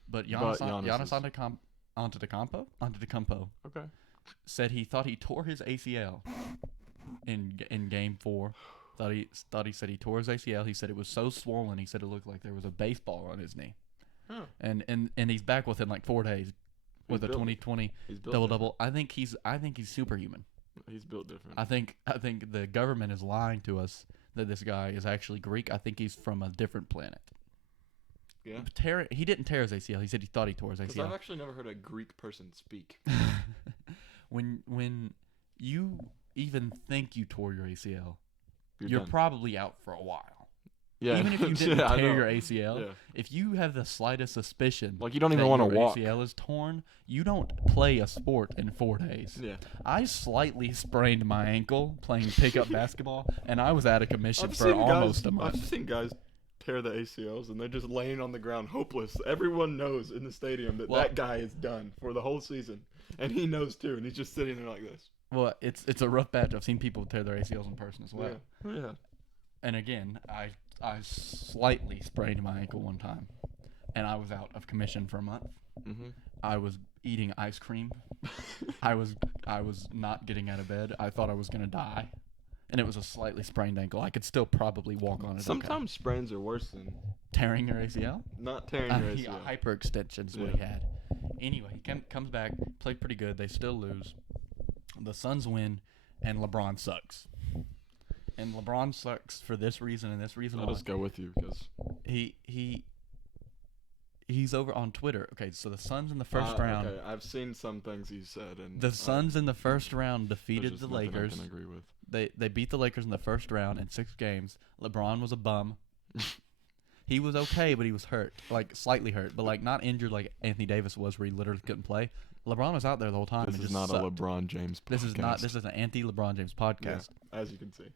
But Giannis Giannis Antetokounmpo Okay. said he thought he tore his ACL in Game 4. Thought he said he tore his ACL. He said it was so swollen. He said it looked like there was a baseball on his knee. Huh. And he's back within like 4 days with a 2020 double-double. I think he's superhuman. He's built different. I think the government is lying to us that this guy is actually Greek. I think he's from a different planet. Yeah. He didn't tear his ACL. He said he thought he tore his Because ACL. I've actually never heard a Greek person speak. When you even think you tore your ACL, you're done. probably out for a while. Yeah. Even if you didn't I tear know. your ACL, Yeah. if you have the slightest suspicion Like, you don't even that want to your walk. ACL is torn, you don't play a sport in 4 days. Yeah. I slightly sprained my ankle playing pickup basketball, and I was out of commission for almost a month. I've seen guys tear the ACLs, and they're just laying on the ground hopeless. Everyone knows in the stadium that that guy is done for the whole season. And he knows, too, and he's just sitting there like this. Well, it's a rough patch. I've seen people tear their ACLs in person as well. Yeah. And again, I slightly sprained my ankle one time, and I was out of commission for a month. Mm-hmm. I was eating ice cream. I was not getting out of bed. I thought I was gonna die, and it was a slightly sprained ankle. I could still probably walk on it. Sometimes sprains are worse than tearing your ACL. not tearing your ACL. Hyperextension is what he had. Anyway, he comes back, played pretty good. They still lose. The Suns win, and LeBron sucks. And LeBron sucks for this reason and this reason. I'll just go with you because he's over on Twitter. Okay, so the Suns in the first round. Okay, I've seen some things he said, and The Suns in the first round defeated the Lakers. I can agree with. They beat the Lakers in the first round in 6 games. LeBron was a bum. He was okay, but he was hurt, like slightly hurt, but like not injured like Anthony Davis was, where he literally couldn't play. LeBron was out there the whole time. This and is just not sucked. a LeBron James podcast. This is an anti-LeBron James podcast. Yeah, as you can see.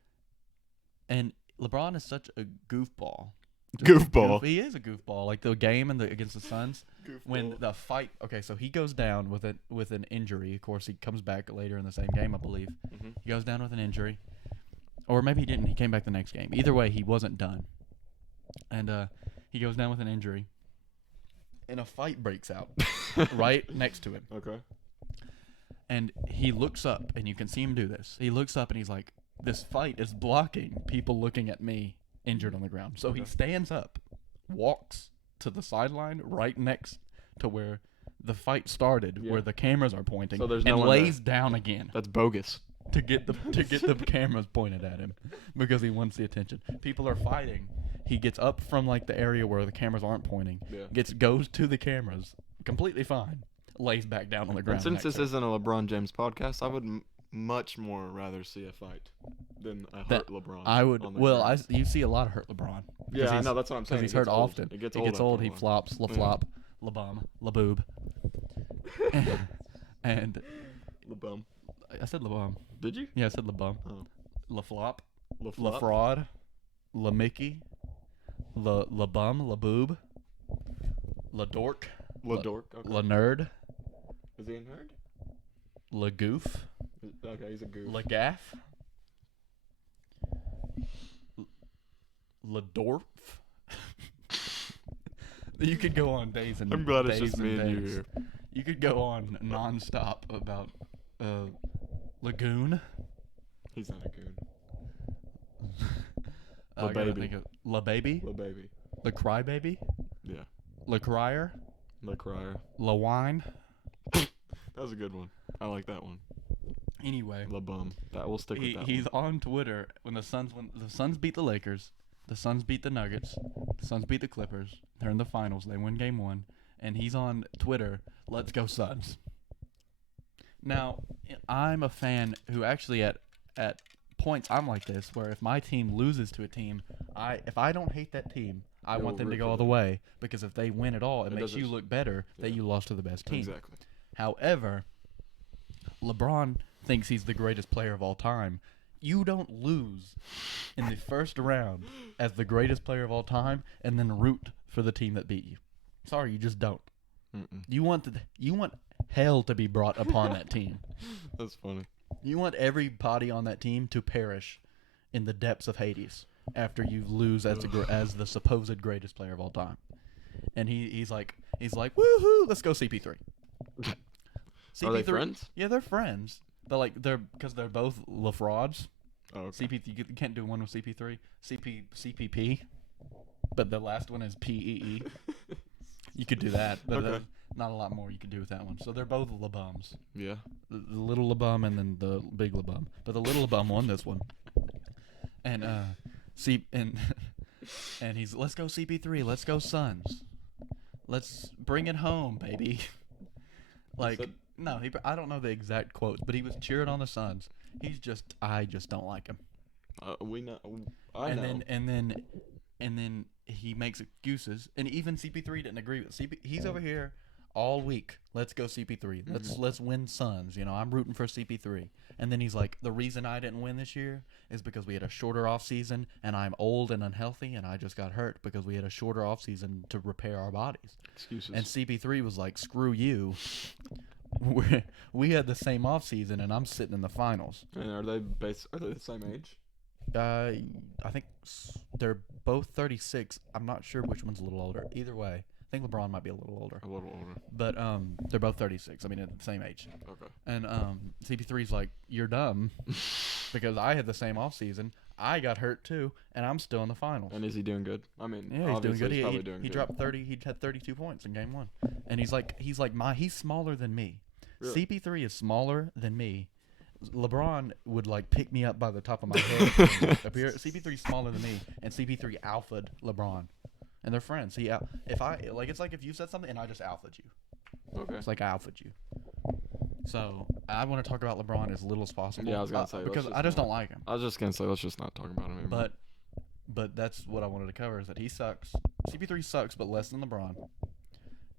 And LeBron is such a goofball. Goofball. He is a goofball. Like the game against the Suns, when the fight. Okay, so he goes down with an injury. Of course, he comes back later in the same game, I believe. Mm-hmm. He goes down with an injury, or maybe he didn't. He came back the next game. Either way, he wasn't done. And he goes down with an injury, and a fight breaks out right next to him. Okay. And he looks up, and you can see him do this. He looks up, and he's like, "This fight is blocking people looking at me injured on the ground." So he stands up, walks to the sideline right next to where the fight started, where the cameras are pointing, So there's and no one lays down again That's bogus. to get the cameras pointed at him because he wants the attention. People are fighting. He gets up from like the area where the cameras aren't pointing. Yeah. Goes to the cameras, completely fine. Lays back down on the ground. And since next this to him. isn't a LeBron James podcast, I would much more rather see a fight than a hurt LeBron. I would. on the Well, ground. you see a lot of hurt LeBron. Yeah, I know. That's what I'm Because saying. he's It hurt gets old. often. It gets He old. gets old. after He a while. flops. LaFlop. LaBum. LaBoob. and LeBum. I said LaBum. Did you? Yeah, I said LaBum. Oh. LaFlop. LaFlop? LaFraud. LaMickey. LaBum. LaBoob. LaDork. LaDork. Okay. LaNerd. Is he a nerd? LaGoof. Okay, he's a goof. LaGaff. LaDorf. You could go on days and I'm glad it's days just me and you days. here. You could go on nonstop about Lagoon. He's not a goon. I gotta LaBaby. think of LaBaby. LaBaby. La Crybaby. Yeah. La Crier. LaCryer. La Wine. That was a good one. I like that one. Anyway, LaBum. That will stick with that he's one. on Twitter when the Suns beat the Lakers, the Suns beat the Nuggets, the Suns beat the Clippers. They're in the finals. They win game 1, and he's on Twitter. Let's go Suns. Now, I'm a fan who actually at points I'm like this, where if my team loses to a team, if I don't hate that team, I You'll want them to root go for all the them. way, because if they win it all, it makes you doesn't- look better that yeah. you lost to the best team. Exactly. However, LeBron thinks he's the greatest player of all time. You don't lose in the first round as the greatest player of all time and then root for the team that beat you. Sorry, you just don't. Mm-mm. You want hell to be brought upon that team. That's funny. You want everybody on that team to perish in the depths of Hades after you lose as the supposed greatest player of all time. And he's like, woohoo, let's go CP3. CP3. Are they friends? Yeah, they're friends. But because they're both LaFrauds. Oh, okay. You can't do one with CP3. CPP. But the last one is PEE. You could do that, but Okay. not a lot more you could do with that one. So they're both LeBums. Yeah. The little LeBum and then the big LeBum. But the little LeBum won this one. And and he's, let's go CP3, let's go Suns. Let's bring it home, baby. I don't know the exact quotes, but he was cheering on the Suns. I just don't like him. We know. I know. And then he makes excuses, and even CP3 didn't agree with CP. He's over here all week. Let's go CP3. Let's win Suns. I'm rooting for CP3. And then he's like, the reason I didn't win this year is because we had a shorter off season, and I'm old and unhealthy, and I just got hurt because we had a shorter off season to repair our bodies. Excuses. And CP3 was like, screw you. We had the same off season, and I'm sitting in the finals. And are they the same age? I think they're both 36. I'm not sure which one's a little older. Either way, I think LeBron might be a little older. A little older. But they're both 36. I mean, at the same age. Okay. And CP3's like, you're dumb, because I had the same off season. I got hurt too, and I'm still in the finals. And is he doing good? I mean, yeah, he's doing good. He's probably doing he good. dropped 30. He had 32 points in game 1, and he's smaller than me. Really? CP3 is smaller than me. LeBron would pick me up by the top of my head. Up here, CP3's smaller than me, and CP3 alpha'd LeBron, and they're friends. It's like if you said something and I just alpha'd you. Okay. It's like I alpha'd you. So I want to talk about LeBron as little as possible. Yeah, I was gonna say because I just don't like him. I was just gonna say let's just not talk about him anymore. But that's what I wanted to cover, is that he sucks. CP3 sucks, but less than LeBron.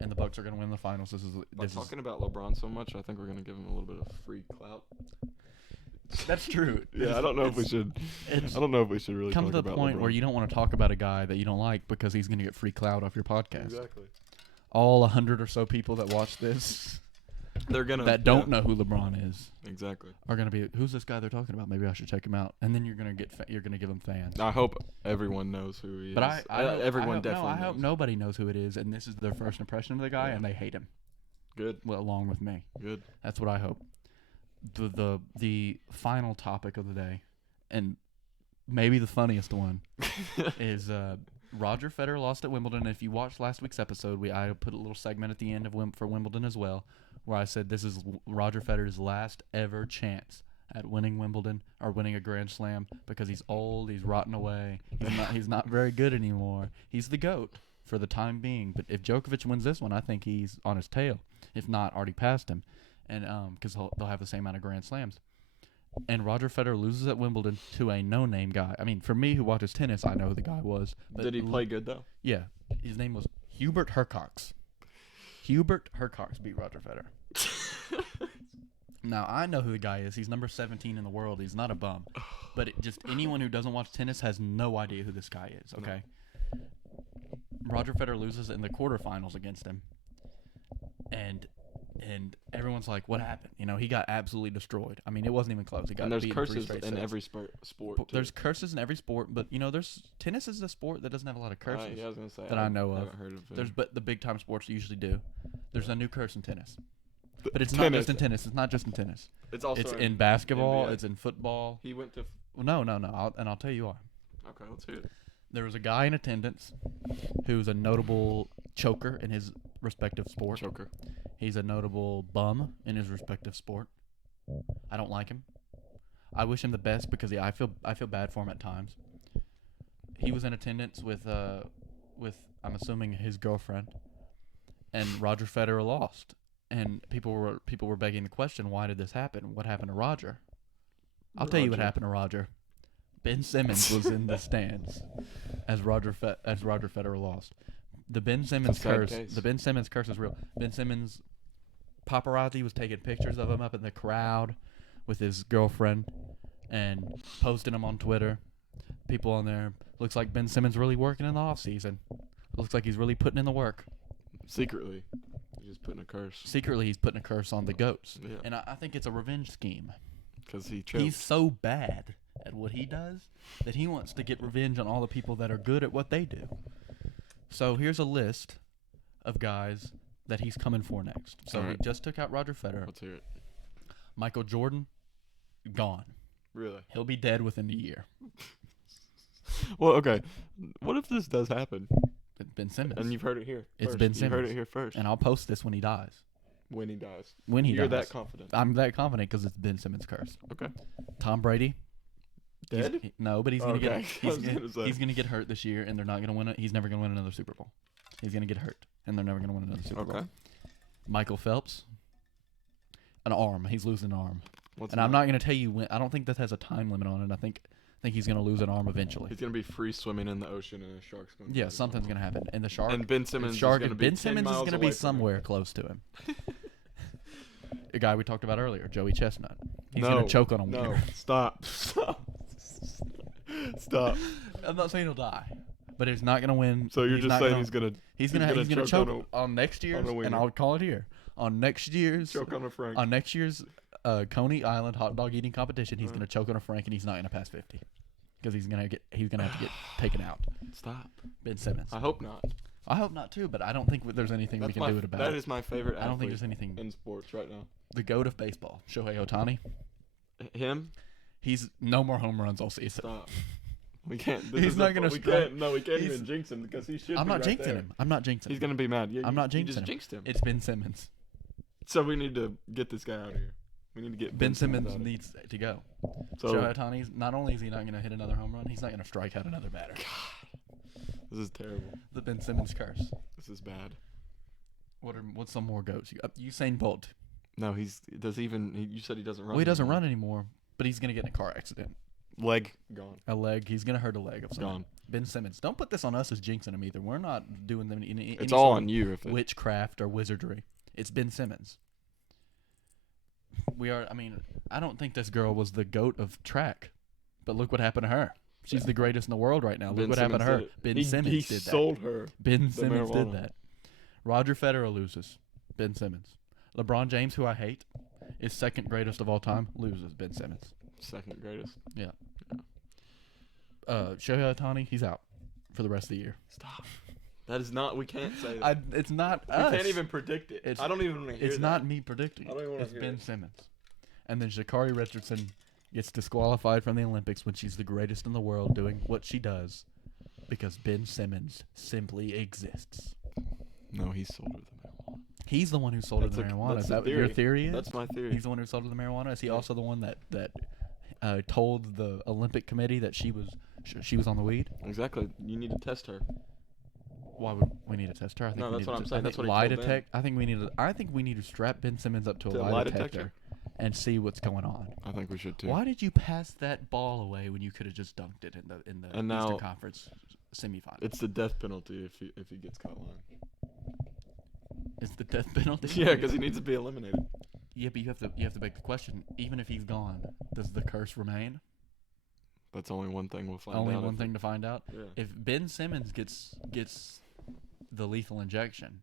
And the Bucks are going to win the finals. By talking about LeBron so much, I think we're gonna give him a little bit of free clout. That's true. Yeah, I don't know if we should. I don't know if we should really come talk to about the point LeBron. where you don't want to talk about a guy that you don't like because he's going to get free clout off your podcast. Exactly. All 100 or so people that watch this They're gonna that don't know who LeBron is exactly are going to be, who's this guy they're talking about? Maybe I should check him out. And then you're going to give him fans. I hope everyone knows who he is. But everyone definitely I hope knows. nobody knows who it is, and this is their first impression of the guy, and they hate him. Good. Well, along with me. Good. That's what I hope. The final topic of the day, and maybe the funniest one, is Roger Federer lost at Wimbledon. If you watched last week's episode, I put a little segment at the end for Wimbledon as well, where I said this is Roger Federer's last ever chance at winning Wimbledon or winning a Grand Slam, because he's old, he's rotting away, he's not very good anymore. He's the GOAT for the time being, but if Djokovic wins this one, I think he's on his tail, if not already passed him, and because they'll have the same amount of Grand Slams. And Roger Federer loses at Wimbledon to a no-name guy. I mean, for me who watches tennis, I know who the guy was. But Did he play good though? Yeah, his name was Hubert Hurkacz. Hubert Hurkacz beat Roger Federer. Now, I know who the guy is. He's number 17 in the world. He's not a bum. But just anyone who doesn't watch tennis has no idea who this guy is, okay? No. Roger Federer loses in the quarterfinals against him. And everyone's like, what happened? He got absolutely destroyed. I mean, it wasn't even close. He got there's beat curses in in every sport. There's curses in every sport, but tennis is a sport that doesn't have a lot of curses yeah, I was gonna say, that I know of. Haven't heard of it. But the big time sports usually do. There's a new curse in tennis. But it's tennis. not just in tennis. It's not just in tennis. It's also in basketball. NBA. It's in football. He went to. No. I'll tell you why. Okay, let's hear it. There was a guy in attendance who's a notable choker in his respective sport. Choker. He's a notable bum in his respective sport. I don't like him. I wish him the best because I feel bad for him at times. He was in attendance with I'm assuming his girlfriend, and Roger Federer lost. And people were begging the question, why did this happen? What happened to Roger? I'll tell you what happened to Roger. Ben Simmons was in the stands as Roger Federer lost. The Ben Simmons curse. Case. The Ben Simmons curse is real. Ben Simmons, paparazzi was taking pictures of him up in the crowd with his girlfriend and posting them on Twitter. People on there, looks like Ben Simmons really working in the off season. Looks like he's really putting in the work. Secretly, he's just putting a curse. Secretly, he's putting a curse on the GOATs. Yeah. And I think it's a revenge scheme. Because he choked. He's so bad at what he does that he wants to get revenge on all the people that are good at what they do. So here's a list of guys that he's coming for next. So All he right. just took out Roger Federer. Let's hear it. Michael Jordan, gone. Really? He'll be dead within a year. Well, okay. What if this does happen? Ben Simmons. And you've heard it here. It's first. Ben You heard Simmons. it here first. And I'll post this when he dies. When he dies. When he You're dies. that confident. I'm that confident because it's Ben Simmons' curse. Okay. Tom Brady. Dead? No, but he's gonna Okay. he's gonna get hurt this year, and they're not gonna win it. He's never gonna win another Super Bowl. He's gonna get hurt, and they're never gonna win another Super Bowl. Okay. Michael Phelps. An arm. He's losing an arm. What's And I'm not gonna tell you when. I don't think this has a time limit on it. I think he's gonna lose an arm eventually. He's gonna be free swimming in the ocean, and a shark's gonna. Yeah, something's gonna happen. And the shark. And Ben Simmons. shark. Is gonna be Ben 10 Simmons is miles gonna away be from somewhere him. close to him. A guy we talked about earlier, Joey Chestnut. He's No, gonna choke on a No, wiener. stop. Stop. Stop. I'm not saying he'll die, but he's not gonna win. So you're He's just not saying gonna- he's gonna choke on next year's, wiener. and I'll call it here on next year's choke on a Frank. on next year's Coney Island hot dog eating competition. He's gonna choke on a Frank, and he's not gonna pass 50 because he's gonna have to get taken out. Stop. Ben Simmons. I hope not. I hope not too, but I don't think there's anything we can do about That it. is my favorite. I don't think athlete there's anything. in sports right now. The GOAT of baseball, Shohei Ohtani. Him? He's no more home runs all season. Stop. We can't. He's not gonna We strike. can't. No, we can't He's- even jinx him because he should. I'm be not right jinxing there. him. I'm not jinxing He's him. gonna be mad. Yeah, I'm not You jinxing just him. jinxed him. It's Ben Simmons. So we need to get this guy out of here. We need to get Ben Simmons out of here. needs to go. So Shohei Ohtani's not only is he not going to hit another home run, he's not going to strike out another batter. this is terrible. The Ben Simmons curse. This is bad. What's some more goats? Usain Bolt. No, you said he doesn't run. Well, he doesn't anymore. run anymore, but he's going to get in a car accident. Leg gone. A leg. He's going to hurt a leg of someone. Gone. Ben Simmons. Don't put this on us as jinxing him either. We're not doing them any It's all sort on of you. If it, witchcraft or wizardry. It's Ben Simmons. I don't think this girl was the GOAT of track, but look what happened to her. She's the greatest in the world right now. Look Ben what happened to her. Simmons did it. Ben he Simmons did that. sold her. Ben the Simmons did marijuana. that. Roger Federer loses. Ben Simmons. LeBron James, who I hate, is second greatest of all time, loses. Ben Simmons. Second greatest. Shohei Ohtani, he's out for the rest of the year. Stop. That is not. We can't say that. It's not We us. can't even predict it. I don't even want to hear It's that. not me predicting. I don't even wanna It's hear Ben it. Simmons. And then Sha'Carri Richardson gets disqualified from the Olympics when she's the greatest in the world doing what she does because Ben Simmons simply exists. No, he sold her the marijuana. He's the one who sold her the marijuana. that's Is the that what your theory. theory is? That's my theory. He's the one who sold her the marijuana. Is he also the one that told the Olympic committee that she was on the weed? Exactly. You need to test her. Why would we need to test her? I think No, we that's need what to I'm just- saying. I That's think what he lie told them. detect. I think we need to strap Ben Simmons up to a lie detector and see what's going on. I think we should too. Why did you pass that ball away when you could have just dunked it in the And Eastern now- Conference semifinal? It's the death penalty if he gets caught lying. It's the death penalty. Yeah, because he needs to be eliminated. Yeah, but you have to make the question. Even if he's gone, does the curse remain? That's only one thing we'll find out. Only one thing to find out. Yeah. If Ben Simmons gets the lethal injection,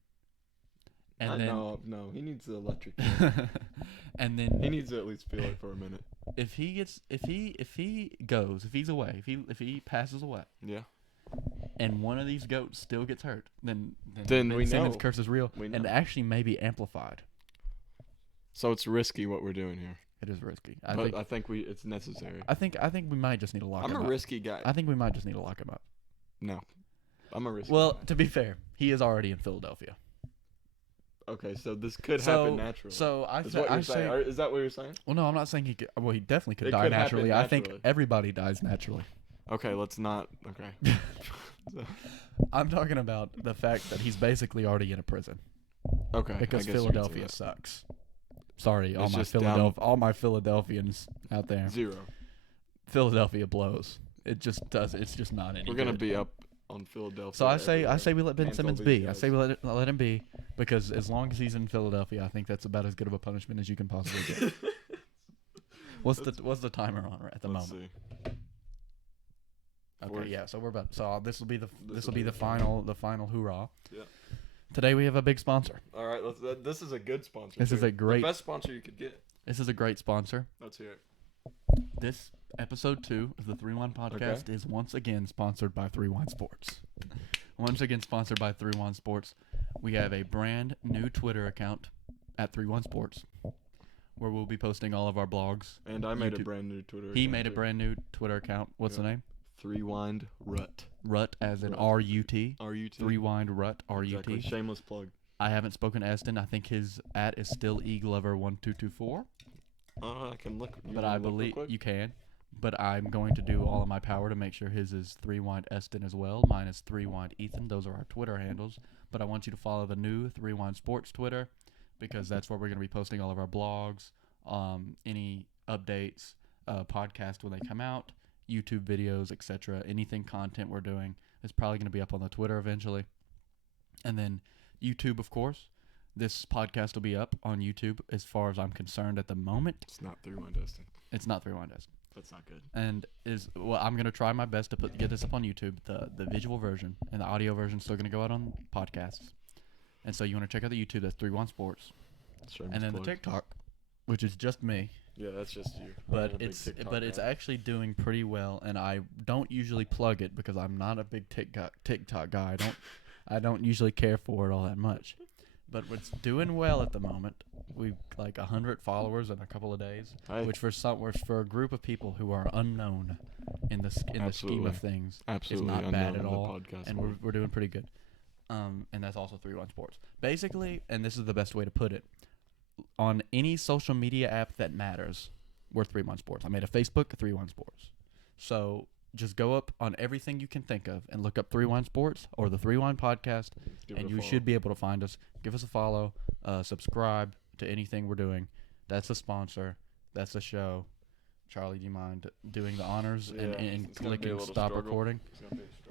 and then No, he needs the electric. and then He needs to at least feel it for a minute. if he passes away, Yeah. and one of these goats still gets hurt, then Then Ben we Simmons' know. curse is real We and know. actually maybe amplified. So it's risky what we're doing here. It is risky. But I think it's necessary. I think we might just need to lock I'm him a up. risky guy. I think we might just need to lock him up. No. I'm a risky Well, guy. to be fair, he is already in Philadelphia. Okay, so this could happen naturally. So Is what you're saying? Is that what you're saying? well, no, I'm not saying he could. Well, he definitely could It die could happen naturally. I think naturally. everybody dies naturally. Okay, let's not. Okay. I'm talking about the fact that he's basically already in a prison Okay. because I guess you could say Philadelphia that. sucks. Sorry, It's just down- all my Philadelphians out there. 0. Philadelphia blows. It just does. It's just not any. We're gonna good. be up on Philadelphia. So I say everywhere. we let Ben Cancel Simmons these be. I guys. say we let him be because as long as he's in Philadelphia, I think that's about as good of a punishment as you can possibly get. What's the timer on at the Let's moment? see. Okay, 40. yeah. So we're about. So this will be the the final hoorah. Yeah. Today we have a big sponsor. All right. This is a good sponsor. This is too. a great. The best sponsor you could get. This is a great sponsor. Let's hear it. This episode 2 of the Threewind podcast is once again sponsored by Threewind Sports. Once again sponsored by Threewind Sports. We have a brand new Twitter account at Threewind Sports where we'll be posting all of our blogs. And I made a brand new Twitter account. He made a brand new Twitter account. What's the name? Threewind Rut. Rut as in R-U-T. R-U-T. Threewind Rut, R-U-T. Exactly. Shameless plug. I haven't spoken to Eston. I think his @ is still eglover1224. I can look. But I believe you can. But I'm going to do all of my power to make sure his is Threewind Eston as well. Mine is Threewind Ethan. Those are our Twitter handles. But I want you to follow the new Threewind Sports Twitter because that's where we're going to be posting all of our blogs, any updates, podcasts when they come out, YouTube videos, etc. Anything content we're doing is probably going to be up on the Twitter eventually. And then YouTube, of course. This podcast will be up on YouTube as far as I'm concerned at the moment. It's not Threewind Eston. It's not Threewind Eston. That's not good. And I'm gonna try my best to get this up on YouTube, the visual version, and the audio version still gonna go out on podcasts. And so you want to check out the YouTube, that's Threewind Sports, and then the TikTok, which is just me. Yeah, that's just you. But it's actually doing pretty well, and I don't usually plug it because I'm not a big TikTok guy. I don't usually care for it all that much. But it's doing well at the moment. We've like 100 followers in a couple of days, which for a group of people who are unknown in the scheme of things, is not bad at all. And we're doing pretty good. And that's also Threewind Sports. Basically, and this is the best way to put it, on any social media app that matters, we're Threewind Sports. I made a Facebook, Threewind Sports. So just go up on everything you can think of and look up Threewind Sports or the Threewind Podcast, and you should be able to find us. Give us a follow, subscribe to anything we're doing. That's a sponsor. That's a show. Charlie, do you mind doing the honors and clicking stop recording?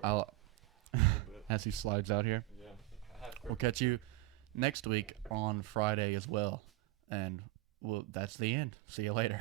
I'll as he slides out here. Yeah. We'll catch you next week on Friday as well. And that's the end. See you later.